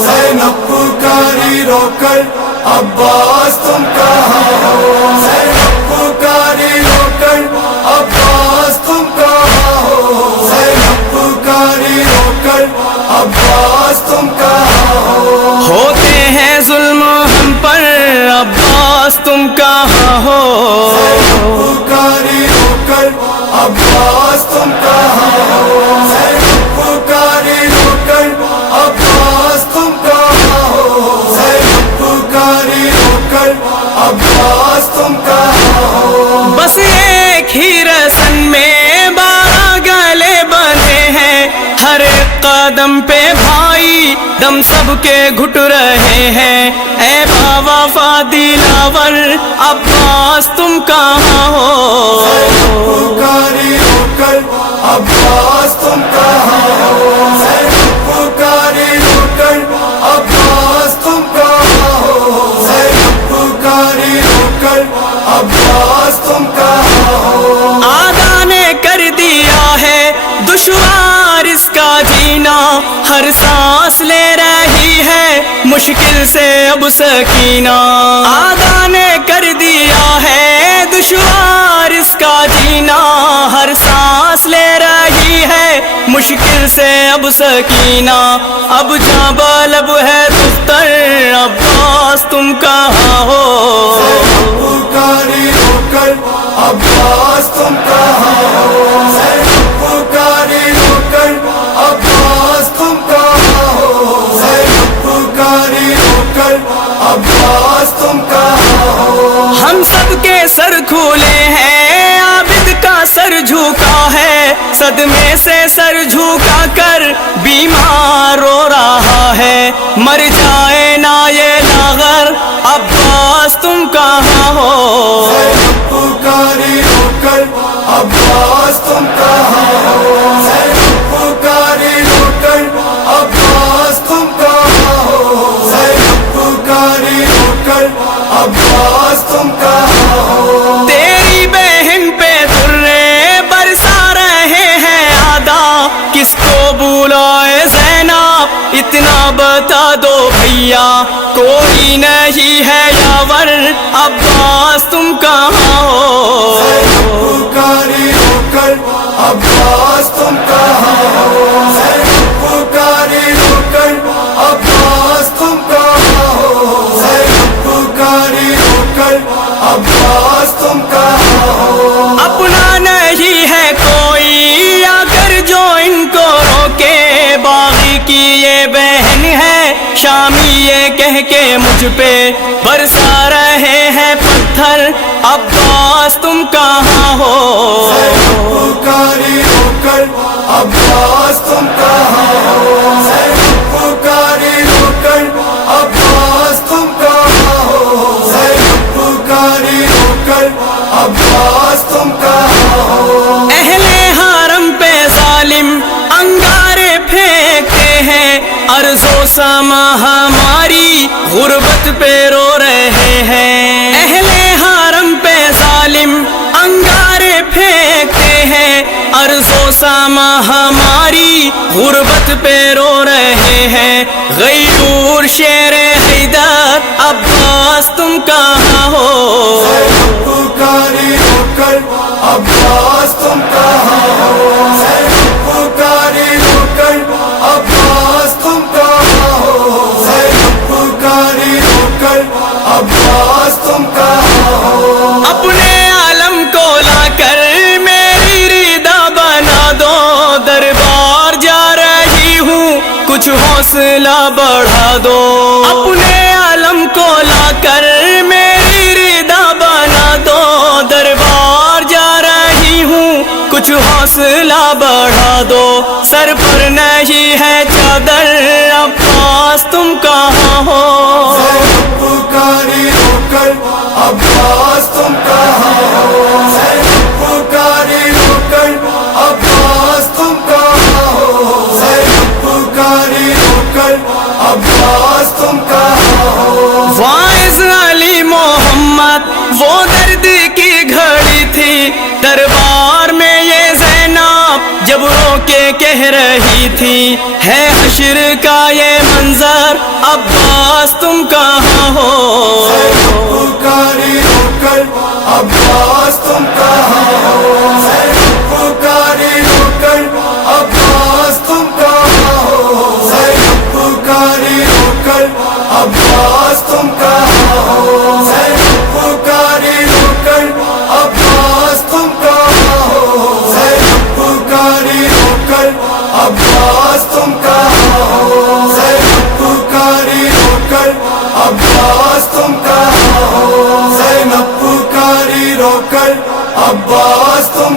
زینب پکاری رو کر عباس تم کہاں ہو، زینب پکاری رو کر عباس تم کہاں ہو، زینب پکاری رو کر عباس تم کہاں ہو، ہوتے ہیں ظلم ہم پر عباس تم کہاں ہو، زینب پکاری رو کر عباس تم کہاں ہو، زینب پکاری رو کر عباس تم کہاں ہو، زینب پکاری رو کر عباس تم کہاں ہو، بس ایک ہی رسن میں 12 گلے بندھے ہیں، ہر ایک قدم پہ بھائی دم سب کے گھٹ رہے ہیں، اے باوفا دلاور عباس تم کہاں ہو، پکاری رو کر عباس تم کہاں ہو، زینب پکاری رو کر عباس تم کہاں ہو، زینب پکاری رو کر عباس تم کہاں ہو، آدھا نے کر دیا ہے دشوار اس کا جینا، ہر سانس لے رہی ہے مشکل سے اب سکینہ، آدھا نے کر دیا ہے دشوار اس کا جینا، ہر سانس لے رہی ہے مشکل سے اب سکینہ، اب جہاں بلب ہے دفتر عباس تم کہاں ہو، پکاری رو کر عباس تم کہاں ہو، زینب پکاری رو کر عباس تم کہاں ہو، زینب پکاری رو کر عباس تم کہاں ہو، ہم سب کے سر کھولے ہیں عابد کا سر جھکا ہے، صدمے سے سر جھکا کر بیمار رو رہا ہے، مر جائے نا یہ لاغر عباس تم کہاں ہو، زینب پکاری رو کر عباس تم کہاں ہو، زینب پکاری رو کر عباس تم کہاں ہو، زینب پکاری رو کر عباس تم کہاں ہو، تیری بہن پہ درے برسا رہے ہیں آدھا، کس کو بلائے زینب اتنا بتا دو بھیا، کوئی نہیں ہے یاور عباس تم کہاں ہو، پکاری رو کر عباس تم کہاں ہو، زینب پکاری رو کر عباس تم کہاں ہو، زینب پکاری رو کر عباس تم کہاں ہو، اپنا نہیں ہے کوئی اگر جو ان کو روکے، باغی کی یہ بہن ہے شامی یہ کہہ کے مجھ پہ برسا رہے ہیں پتھر عباس تم کہاں ہو، پکاری رو کر عباس تم کہاں ہو، زینب پکاری رو کر عباس تم کہاں ہو، زینب پکاری رو کر عباس تم کہاں ہو، اہل حرم پہ ظالم انگارے پھینکتے ہیں، ارض و سما ہماری غربت پہ رو رہے ہیں، اہل حرم پہ ظالم انگارے پھینکتے ہیں، ارض و سما ہماری غربت پہ رو رہے ہیں، غیور شیر حیدر عباس تم کہاں ہو، پکاری رو کر عباس تم کہاں ہو، زینب پکاری رو کر عباس تم کہاں ہو، زینب پکاری رو کر عباس تم کہاں ہو، اپنے عالم کو لا کر میری ردا بنا دو، دربار جا رہی ہوں کچھ حوصلہ بڑھا دو، اپنے عالم کو لا کر میری ردا بنا دو، دربار جا رہی ہوں کچھ حوصلہ بڑھا دو، سر پر نہیں ہے چادر عباس تم کہاں ہو، پکاری رو کر عباس تم کہاں ہو، زینب پکاری رو کر عباس تم کہاں ہو، زینب پکاری رو کر عباس تم کہاں ہو، واعظ علی محمد وہ درد کی گھڑی تھی، دربار میں یہ زینب جب روکے کے کہہ رہی تھی ہے حشر کا یہ منظر، عباس تم کہاں ہو؟ زینب پکاری رو کر عباس تم کہاں ہو؟ زینب پکاری رو کر عباس تم کہاں ہو؟ زینب پکاری رو کر عباس تم کہاں ہو؟ زینب پکاری رو کر عباس تم کہاں ہو؟ زینب پکاری رو کر عباس تم کہاں ہو؟ زینب پکاری رو کر عباس تم کہاں ہو؟ زینب پکاری رو کر عباس تم